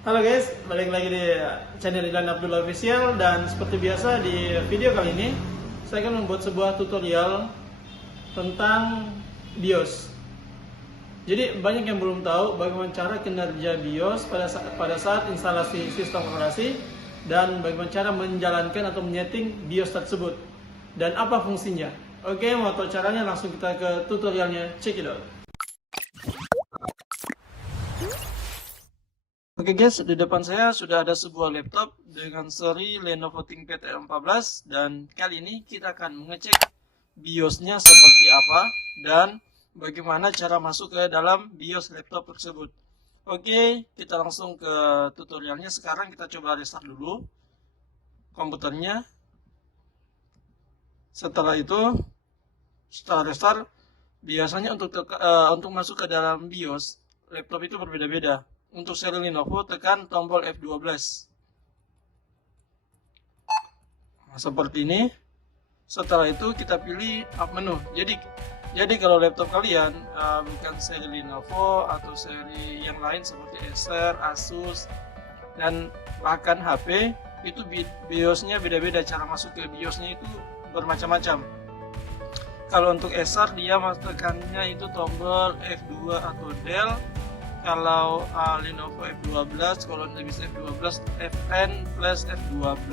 Halo guys, balik lagi di channel Ilan Abdullah Official. Dan seperti biasa di video kali ini saya akan membuat sebuah tutorial tentang BIOS. Jadi banyak yang belum tahu bagaimana cara kinerja BIOS pada saat instalasi sistem operasi, dan bagaimana cara menjalankan atau menyeting BIOS tersebut dan apa fungsinya. Oke, mau tahu caranya, langsung kita ke tutorialnya. Check it out. Oke guys, di depan saya sudah ada sebuah laptop dengan seri Lenovo ThinkPad R14, dan kali ini kita akan mengecek BIOS-nya seperti apa dan bagaimana cara masuk ke dalam BIOS laptop tersebut. Oke, kita langsung ke tutorialnya. Sekarang kita coba restart dulu komputernya. Setelah restart, biasanya untuk masuk ke dalam BIOS laptop itu berbeda-beda. Untuk seri Lenovo, tekan tombol F12. Nah, seperti ini. Setelah itu kita pilih up menu. Jadi kalau laptop kalian bukan seri Lenovo atau seri yang lain seperti Acer, Asus, dan bahkan HP, itu BIOS-nya beda-beda. Cara masuk ke BIOS-nya itu bermacam-macam. Kalau untuk Acer, dia tekannya itu tombol F2 atau Del. Kalau Lenovo F12, kalau tidak bisa F12, Fn plus F12.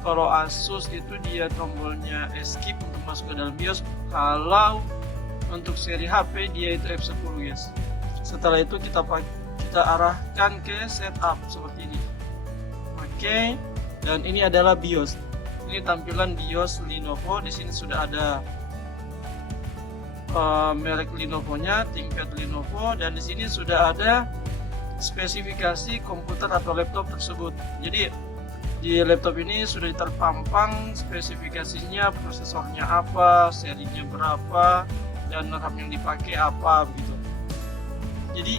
Kalau Asus itu dia tombolnya Escape untuk masuk ke dalam BIOS. Kalau untuk seri HP dia itu F10 guys. Setelah itu kita arahkan ke setup seperti ini. Oke, dan ini adalah BIOS. Ini tampilan BIOS Lenovo. Di sini sudah ada merek Lenovo-nya, ThinkPad Lenovo, dan di sini sudah ada spesifikasi komputer atau laptop tersebut. Jadi di laptop ini sudah terpampang spesifikasinya, prosesornya apa, serinya berapa, dan RAM yang dipakai apa begitu. Jadi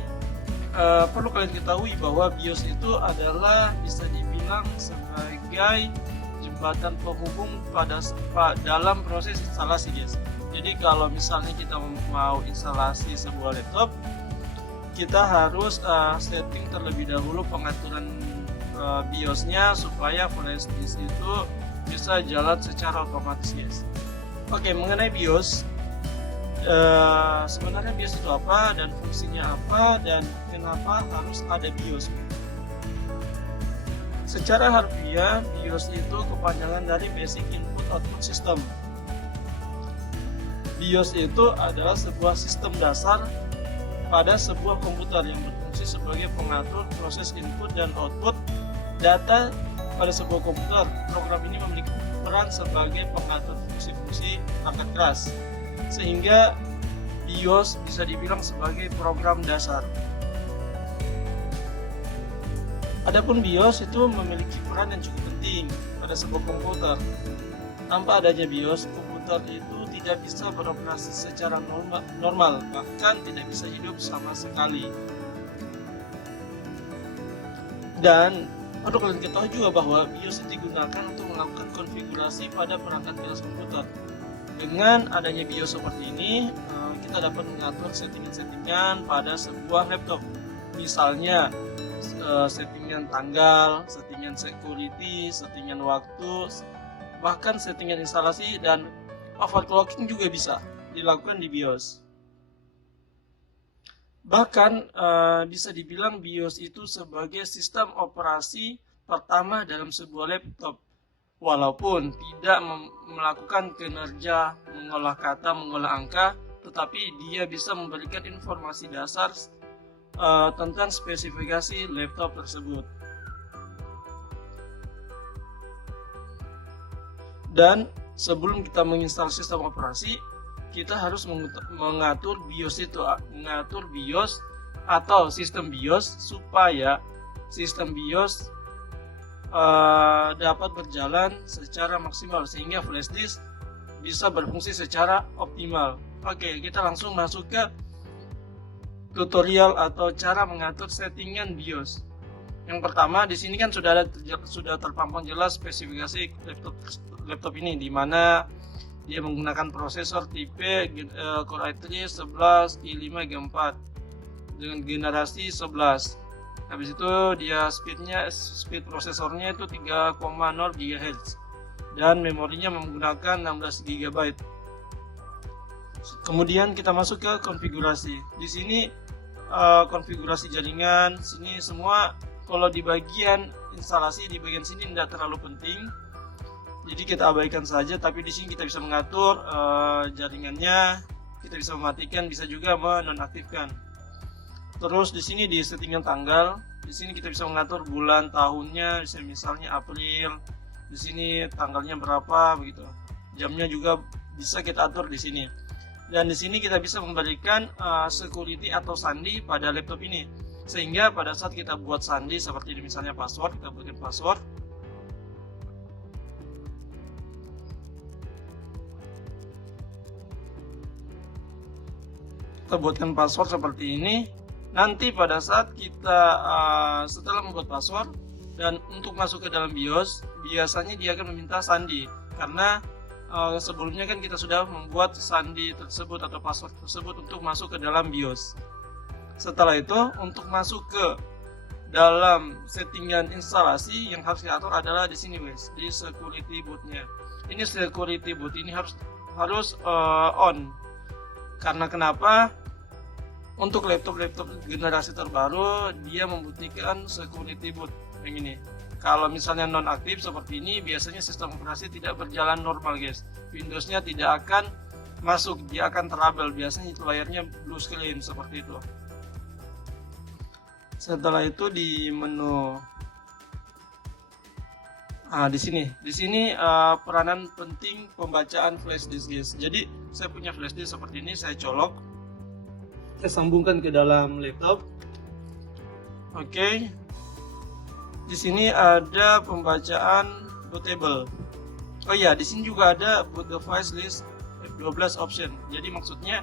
perlu kalian ketahui bahwa BIOS itu adalah bisa dibilang sebagai jembatan penghubung dalam proses instalasi guys. Jadi kalau misalnya kita mau instalasi sebuah laptop, kita harus setting terlebih dahulu pengaturan BIOS-nya supaya flash disk itu bisa jalan secara otomatis guys. Oke, mengenai BIOS, sebenarnya BIOS itu apa dan fungsinya apa dan kenapa harus ada BIOS? Secara harfiah, BIOS itu kepanjangan dari Basic Input Output System. BIOS itu adalah sebuah sistem dasar pada sebuah komputer yang berfungsi sebagai pengatur proses input dan output data pada sebuah komputer. Program ini memiliki peran sebagai pengatur fungsi-fungsi perangkat keras, sehingga BIOS bisa dibilang sebagai program dasar. Adapun BIOS itu memiliki peran yang cukup penting pada sebuah komputer. Tanpa adanya BIOS, komputer itu tidak bisa beroperasi secara normal, bahkan tidak bisa hidup sama sekali. Dan perlu kalian ketahui juga bahwa BIOS digunakan untuk melakukan konfigurasi pada perangkat keras komputer. Dengan adanya BIOS seperti ini, kita dapat mengatur settingan-settingan pada sebuah laptop. Misalnya settingan tanggal, settingan security, settingan waktu, bahkan settingan instalasi dan overclocking juga bisa dilakukan di BIOS. Bahkan bisa dibilang BIOS itu sebagai sistem operasi pertama dalam sebuah laptop. Walaupun tidak melakukan kinerja mengolah kata, mengolah angka, tetapi dia bisa memberikan informasi dasar tentang spesifikasi laptop tersebut. Dan sebelum kita menginstal sistem operasi, kita harus mengatur BIOS atau sistem BIOS supaya sistem BIOS dapat berjalan secara maksimal sehingga flash disk bisa berfungsi secara optimal. Oke, kita langsung masuk ke tutorial atau cara mengatur settingan BIOS. Yang pertama, di sini kan sudah terpampang jelas spesifikasi laptop ini, di mana dia menggunakan prosesor tipe Core i3 11 i5 G4 dengan generasi 11. Habis itu dia speed prosesornya itu 3,0 GHz dan memorinya menggunakan 16 GB. Kemudian kita masuk ke konfigurasi. Di sini konfigurasi jaringan, sini semua kalau di bagian instalasi di bagian sini tidak terlalu penting. Jadi kita abaikan saja, tapi di sini kita bisa mengatur jaringannya, kita bisa mematikan, bisa juga menonaktifkan. Terus di sini di settingan tanggal, di sini kita bisa mengatur bulan, tahunnya, misalnya April. Di sini tanggalnya berapa begitu. Jamnya juga bisa kita atur di sini. Dan di sini kita bisa memberikan security atau sandi pada laptop ini. Sehingga pada saat kita buat sandi seperti ini misalnya password, kita buatkan password. Kita buatkan password seperti ini. Nanti pada saat kita setelah membuat password dan untuk masuk ke dalam BIOS, biasanya dia akan meminta sandi karena sebelumnya kan kita sudah membuat sandi tersebut atau password tersebut untuk masuk ke dalam BIOS. Setelah itu untuk masuk ke dalam settingan instalasi yang harus kita atur adalah di sini guys, di security bootnya. Ini security boot ini harus on. Karena kenapa? Untuk laptop-laptop generasi terbaru dia membutuhkan security boot yang ini. Kalau misalnya nonaktif seperti ini, biasanya sistem operasi tidak berjalan normal guys. Windowsnya tidak akan masuk, dia akan trouble. Biasanya itu layarnya blue screen seperti itu. Setelah itu di menu di sini peranan penting pembacaan flash disk guys. Jadi saya punya flash disk seperti ini, saya colok, saya sambungkan ke dalam laptop. Oke. Di sini ada pembacaan bootable. Oh iya, di sini juga ada boot device list F12 option. Jadi maksudnya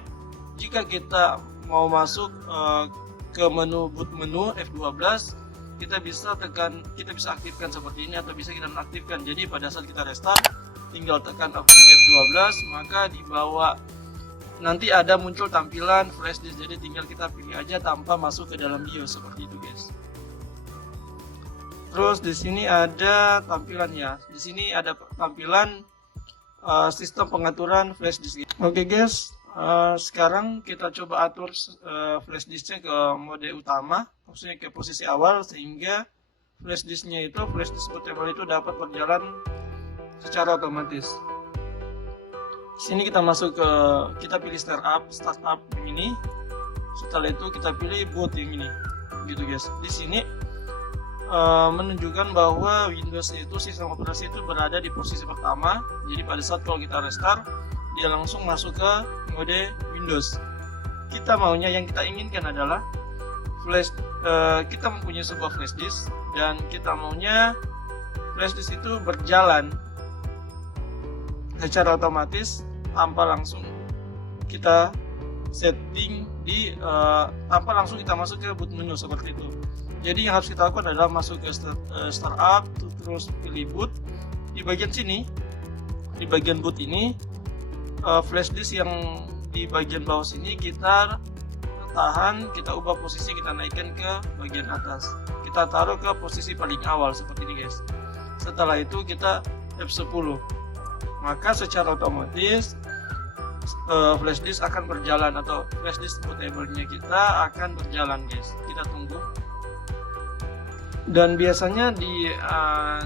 jika kita mau masuk ke menu boot menu F12, kita bisa aktifkan seperti ini atau bisa kita nonaktifkan. Jadi pada saat kita restart tinggal tekan F12, maka di bawah nanti ada muncul tampilan flash disk. Jadi tinggal kita pilih aja tanpa masuk ke dalam BIOS seperti itu guys. Terus di sini ada tampilannya. Di sini ada tampilan sistem pengaturan flash disk. Oke guys, sekarang kita coba atur flash disknya ke mode utama, maksudnya ke posisi awal, sehingga flash disknya itu, flash disk bootable itu dapat berjalan secara otomatis. Di sini kita kita pilih startup yang ini. Setelah itu kita pilih boot yang ini, gitu guys. Di sini menunjukkan bahwa Windows itu, sistem operasi itu berada di posisi pertama. Jadi pada saat kalau kita restart, dia langsung masuk ke mode Windows. Yang kita inginkan adalah kita mempunyai sebuah flash disk dan kita maunya flash disk itu berjalan secara otomatis tanpa langsung kita setting tanpa langsung kita masuk ke boot menu seperti itu. Jadi yang harus kita lakukan adalah masuk ke startup, terus pilih boot. Di bagian sini, di bagian boot ini, flash disk yang di bagian bawah sini kita tahan, kita ubah posisi, kita naikkan ke bagian atas. Kita taruh ke posisi paling awal seperti ini guys. Setelah itu kita F10. Maka secara otomatis flash disk akan berjalan atau flash disk bootable-nya kita akan berjalan guys. Kita tunggu. Dan biasanya di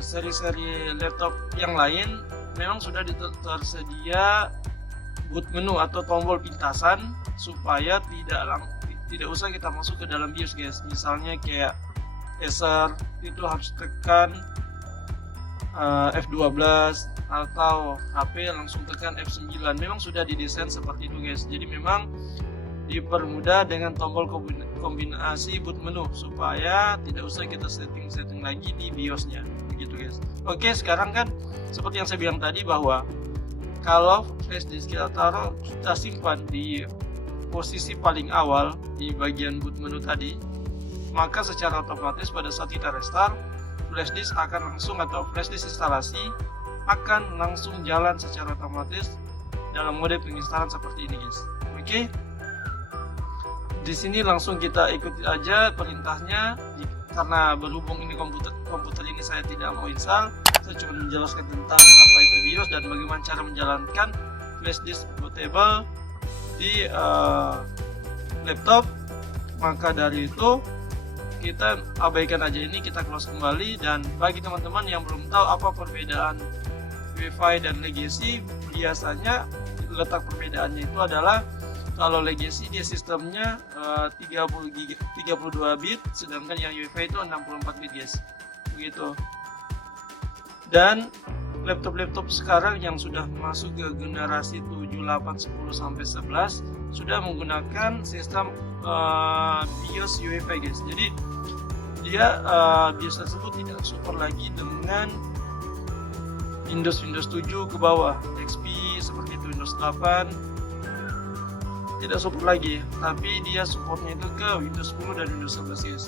seri-seri laptop yang lain memang sudah tersedia boot menu atau tombol pintasan supaya tidak usah kita masuk ke dalam BIOS guys. Misalnya kayak Acer itu harus tekan F12 atau HP langsung tekan F9. Memang sudah didesain seperti itu guys. Jadi memang dipermudah dengan tombol kombinasi boot menu supaya tidak usah kita setting lagi di BIOS-nya, begitu guys. Oke, sekarang kan seperti yang saya bilang tadi bahwa kalau flash disk kita simpan di posisi paling awal di bagian boot menu tadi, maka secara otomatis pada saat kita restart flash disk akan langsung atau flash disk instalasi akan langsung jalan secara otomatis dalam mode penginstalan seperti ini guys. Oke. Di sini langsung kita ikuti aja perintahnya. karena berhubung ini komputer ini saya tidak mau install, saya cuma menjelaskan tentang apa itu BIOS dan bagaimana cara menjalankan flash disk bootable di laptop. Maka dari itu kita abaikan aja ini, kita close kembali. Dan bagi teman-teman yang belum tahu apa perbedaan UEFI dan legacy, biasanya letak perbedaannya itu adalah kalau legacy dia sistemnya 32 bit, sedangkan yang UEFI itu 64 bit guys, begitu. Dan laptop-laptop sekarang yang sudah masuk ke generasi 7, 8, 10 sampai 11 sudah menggunakan sistem BIOS UEFI guys. Jadi dia BIOS tersebut tidak support lagi dengan Windows 7 ke bawah, XP seperti itu, Windows 8 tidak support lagi, tapi dia supportnya itu ke Windows 10 dan Windows 11 guys.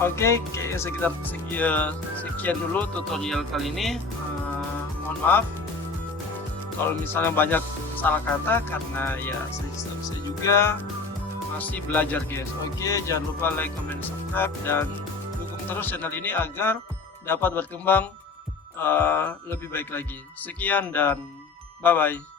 Oke, kayaknya sekian dulu tutorial kali ini. Mohon maaf kalau misalnya banyak salah kata, karena ya saya juga masih belajar guys. Oke, jangan lupa like, comment, subscribe, dan dukung terus channel ini agar dapat berkembang lebih baik lagi. Sekian dan bye bye.